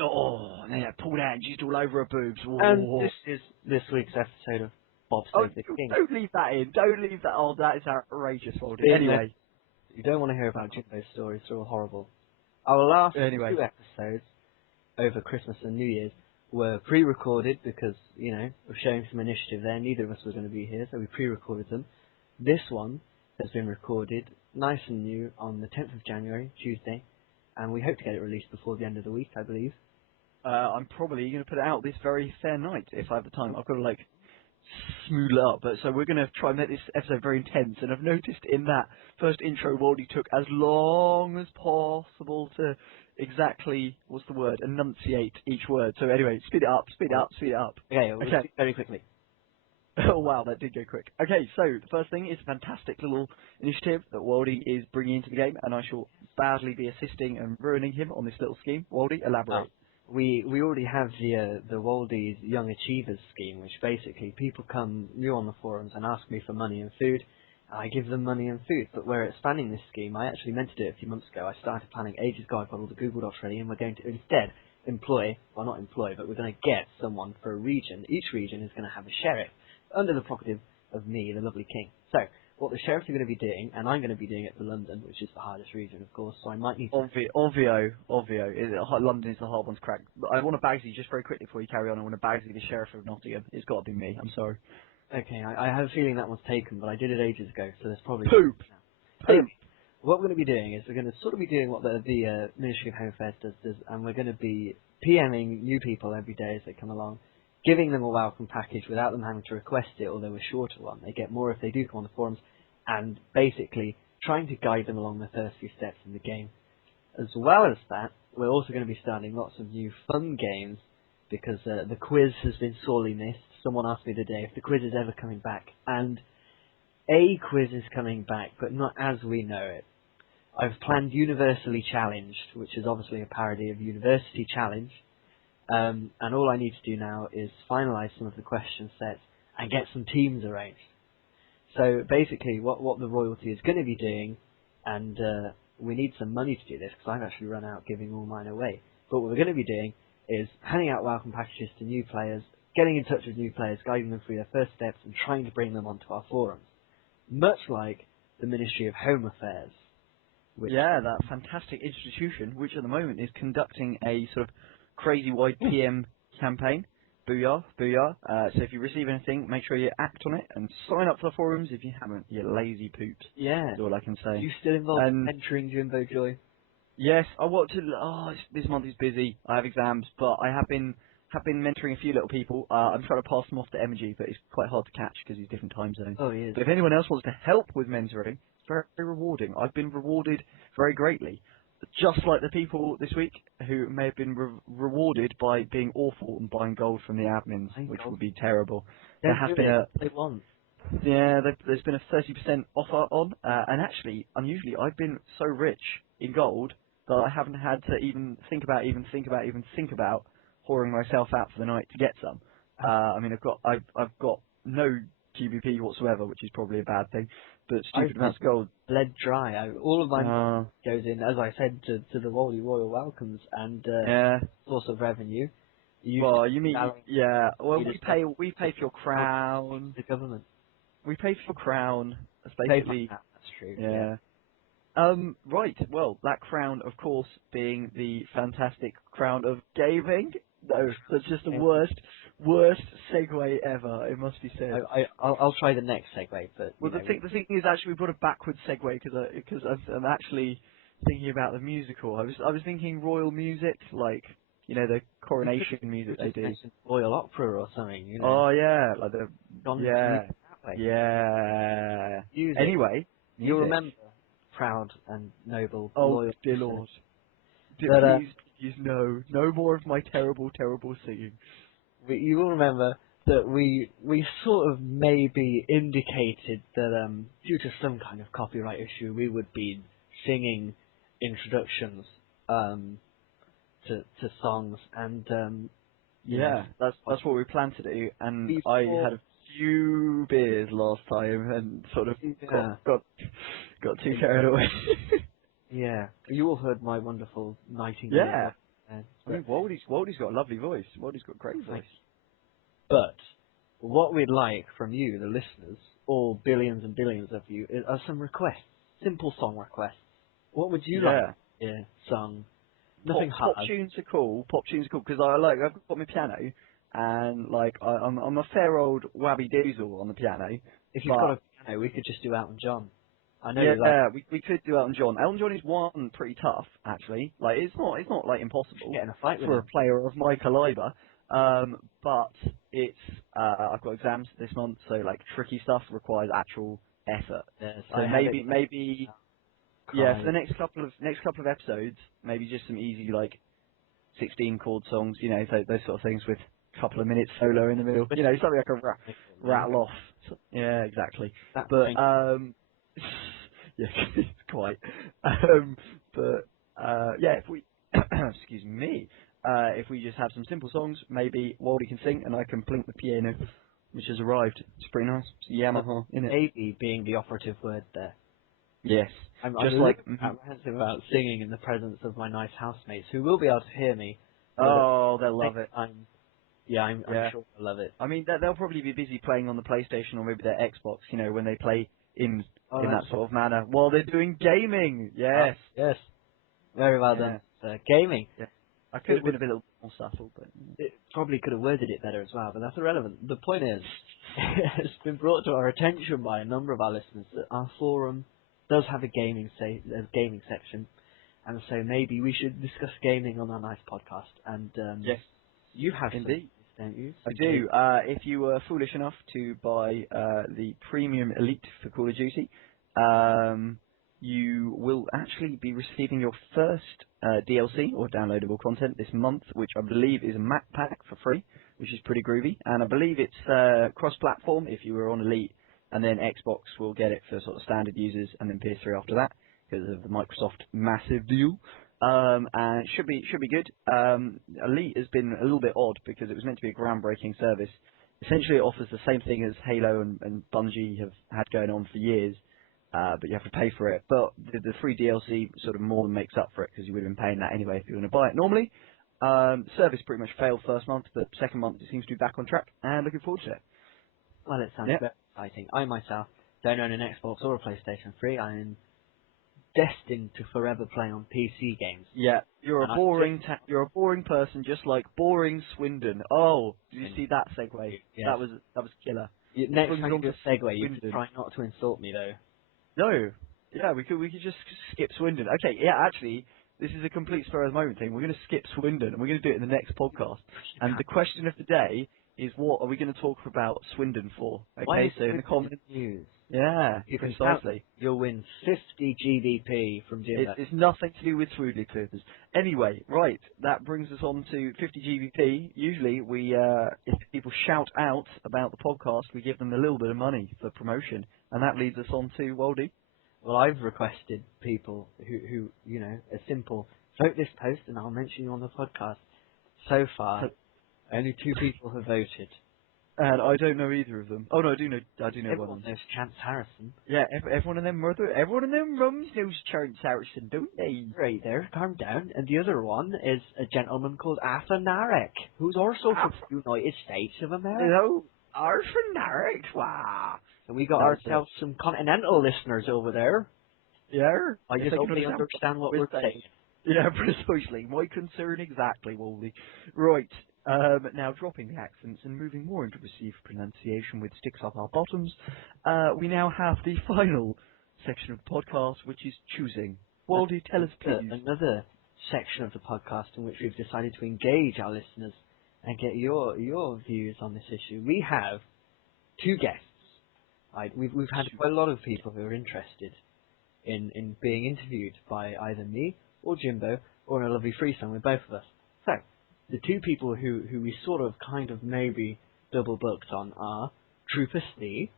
Oh, and yeah, pulled out and just all over her boobs. And Oh, this is this week's episode of Bob oh, Save the King. don't leave that in. Don't leave that. Oh, that is outrageous, Waldy. Been there. Anyway, You don't want to hear about Jimbo's stories, they're all horrible. Our last Anyway. 2 episodes over Christmas and New Year's were pre-recorded because, we're showing some initiative there. Neither of us were going to be here, so we pre-recorded them. This one has been recorded nice and new on the 10th of January, Tuesday, and we hope to get it released before the end of the week, I believe. I'm probably going to put it out this very fair night if I have the time. I've got to smooth it up, but so we're going to try and make this episode very intense. And I've noticed in that first intro, Waldy took as long as possible to exactly enunciate each word. So anyway, speed it up, speed it up, speed it up. Okay, we'll Okay. speak very quickly. Oh wow, that did go quick. Okay, so the first thing is a fantastic little initiative that Waldy is bringing into the game, and I shall badly be assisting and ruining him on this little scheme. Waldy, elaborate. We already have the Waldy's Young Achievers scheme, which basically people come new on the forums and ask me for money and food. I give them money and food, but we're expanding this scheme. I actually meant to do it a few months ago. I started planning ages ago. I've got all the Google Docs ready, and we're going to instead employ, well not employ, but we're going to get someone for a region. Each region is going to have a sheriff under the prerogative of me, the lovely king. So, what the sheriffs are going to be doing, and I'm going to be doing it for London, which is the hardest region, of course, so I might need to... London is the hard one to crack. I want to Bagsy, just very quickly before you carry on, I want to Bagsy the Sheriff of Nottingham. It's got to be me, I'm sorry. Okay, I have a feeling that one's taken, but I did it ages ago, so there's probably... Poop! Now. Poop! What we're going to be doing is we're going to sort of be doing what the Ministry of Home Affairs does, and we're going to be PMing new people every day as they come along, giving them a welcome package without them having to request it, although a shorter one. They get more if they do come on the forums, and basically trying to guide them along the first few steps in the game. As well as that, we're also going to be starting lots of new fun games, because the quiz has been sorely missed. Someone asked me today if the quiz is ever coming back, and a quiz is coming back, but not as we know it. I've planned Universally Challenged, which is obviously a parody of University Challenge, and all I need to do now is finalise some of the question sets and get some teams arranged. So basically what the royalty is going to be doing, and we need some money to do this because I've actually run out giving all mine away, but what we're going to be doing is handing out welcome packages to new players, getting in touch with new players, guiding them through their first steps and trying to bring them onto our forums. Much like the Ministry of Home Affairs. Yeah, that fantastic institution, which at the moment is conducting a sort of crazy wide PM campaign. Booyah, booyah. So if you receive anything, make sure you act on it and sign up for the forums if you haven't, you lazy poops. Yeah. That's all I can say. Are you still involved in mentoring Jimbo Joy? Yes, I want to. This month is busy. I have exams, but I have been mentoring a few little people. I'm trying to pass them off to Emoji, but it's quite hard to catch because he's different time zones. Oh, he is. But if anyone else wants to help with mentoring, it's very, very rewarding. I've been rewarded very greatly. Just like the people this week who may have been rewarded by being awful and buying gold from the admins, which would be terrible. There has been there's been a 30% offer on, and actually, unusually, I've been so rich in gold that I haven't had to even think about whoring myself out for the night to get some. I mean, I've got no GBP whatsoever, which is probably a bad thing, but stupid amounts of gold. Bled dry. All of mine goes in, as I said, to the Waldy Royal Welcomes and source of revenue. Well, we pay for your crown. The government. We pay for your crown. That's basically. That's true. Yeah. Right. Well, that crown, of course, being the fantastic crown of gaming. No, that's just the worst segue ever. It must be said. I'll try the next segue, but the thing is, actually, we brought a backwards segue because I'm actually thinking about the musical. I was thinking royal music, like the coronation music they do. Royal opera or something. Oh yeah, like the Music. Anyway, you'll remember, proud and noble. Oh loyal dear Lord. Please, no more of my terrible, terrible singing. You will remember that we sort of maybe indicated that due to some kind of copyright issue, we would be singing introductions to songs, and that's what we planned to do. And I had a few beers last time and sort of got too carried away. Yeah, you all heard my wonderful Nightingale. Yeah, I mean, Waldy's got a lovely voice. Waldy's got a great voice. But what we'd like from you, the listeners, all billions and billions of you, are some requests, simple song requests. What would you like? Yeah, sung. Nothing hard. Pop tunes are cool. Pop tunes are cool because I've got my piano and like I'm a fair old wabby doozle on the piano. If you've got a piano, we could just do Elton John. I know. Yeah, we could do Elton John. Elton John is one pretty tough actually. Like it's not like impossible get in a fight with for him. a player of my caliber. But it's I've got exams this month, so like tricky stuff requires actual effort. Yes, So maybe. Cry. Yeah, for the next couple of episodes, maybe just some easy like 16 chord songs, you know, those sort of things with a couple of minutes solo in the middle, you know, something I can rattle off. Yeah, exactly. But yeah, quite. Yeah, if we excuse me, if we just have some simple songs, maybe Waldy can sing and I can plink the piano, which has arrived. It's pretty nice. It's a Yamaha, isn't it? Maybe being the operative word there. Yes. I'm apprehensive about singing in the presence of my nice housemates, who will be able to hear me. Oh, they'll love it. I'm sure they'll love it. I mean, they'll probably be busy playing on the PlayStation or maybe their Xbox, you know, when they play in that sort of manner while they're doing gaming. Yes. Yes. Very well done. Gaming. Yeah. I could have been a bit more subtle, but it probably could have worded it better as well, but that's irrelevant. The point is, it's been brought to our attention by a number of our listeners that our forum does have a gaming section, and so maybe we should discuss gaming on our nice podcast. And yes, you have indeed, don't you? I do. If you were foolish enough to buy the Premium Elite for Call of Duty, you will actually be receiving your first DLC or downloadable content this month, which I believe is a map pack for free, which is pretty groovy. And I believe it's cross-platform if you were on Elite, and then Xbox will get it for sort of standard users, and then PS3 after that because of the Microsoft massive deal. And it should be good. Elite has been a little bit odd because it was meant to be a groundbreaking service. Essentially, it offers the same thing as Halo and Bungie have had going on for years. But you have to pay for it. But the free DLC sort of more than makes up for it because you would have been paying that anyway if you want to buy it normally. The service pretty much failed first month, but second month it seems to be back on track and looking forward to it. Well, it sounds very exciting. I myself don't own an Xbox or a PlayStation 3. I am destined to forever play on PC games. Yeah, you're a boring person, just like boring Swindon. Oh, did you see that segue? Yes. That was killer. Next time you do a segue, you can try not to insult me though. No. Yeah, we could just skip Swindon. Okay, yeah, actually, this is a complete spur of the moment thing. We're going to skip Swindon, and we're going to do it in the next podcast. And the question of the day is, what are we going to talk about Swindon for? Okay, so in the comments. News. Yeah, precisely. You'll win 50 GBP from Jimbo. It's nothing to do with Swoodley Clippers. Anyway, right, that brings us on to 50 GBP. Usually, if people shout out about the podcast, we give them a little bit of money for promotion. And that leads us on to Waldy. Well, I've requested people who a simple vote this post and I'll mention you on the podcast. So far, only 2 people have voted. And I don't know either of them. Oh no, I do know one of them. Knows Chance Harrison. Yeah, everyone of them rums knows Chance Harrison, don't they? Right there, calm down. And the other one is a gentleman called Arthur Narek, who's also from the United States of America. Hello, Arthur Narek, wow. So we got ourselves some continental listeners over there. Yeah, I just hope they understand what we're saying. Yeah, precisely. My concern exactly, Waldy. Right. Now, dropping the accents and moving more into received pronunciation with sticks up our bottoms, we now have the final section of the podcast, which is choosing. Waldy, tell us please. Another section of the podcast in which we've decided to engage our listeners and get your views on this issue. We have 2 guests. We've had quite a lot of people who are interested in being interviewed by either me or Jimbo or a lovely threesome with both of us. So, the 2 people who we sort of kind of maybe double booked on are Trooper C,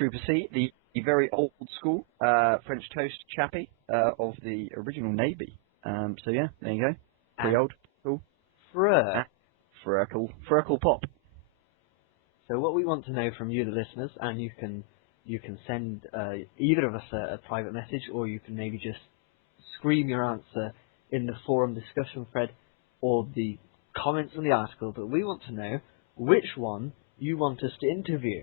the very old school French toast chappie of the original Navy. So yeah, there you go. Pretty old, cool. Freckle Pop. So what we want to know from you, the listeners, and you can send either of us a private message, or you can maybe just scream your answer in the forum discussion thread. or the comments on the article, but we want to know which one you want us to interview.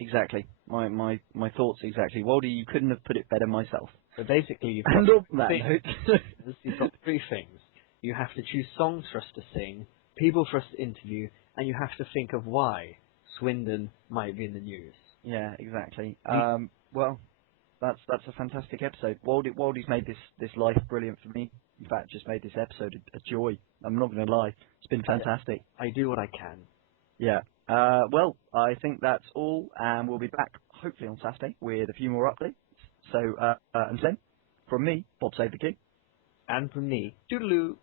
Exactly. My thoughts exactly. Waldy, you couldn't have put it better myself. So basically, you've got And on that three note, you've got three things. You have to choose songs for us to sing, people for us to interview, and you have to think of why Swindon might be in the news. yeah, exactly. Well, that's a fantastic episode. Waldy's made this life brilliant for me. In fact, just made this episode a joy. I'm not going to lie. It's been fantastic. I do what I can. Yeah. Well, I think that's all, and we'll be back hopefully on Saturday with a few more updates. So, until then, from me, Bob Save the King. And from me, toodaloo.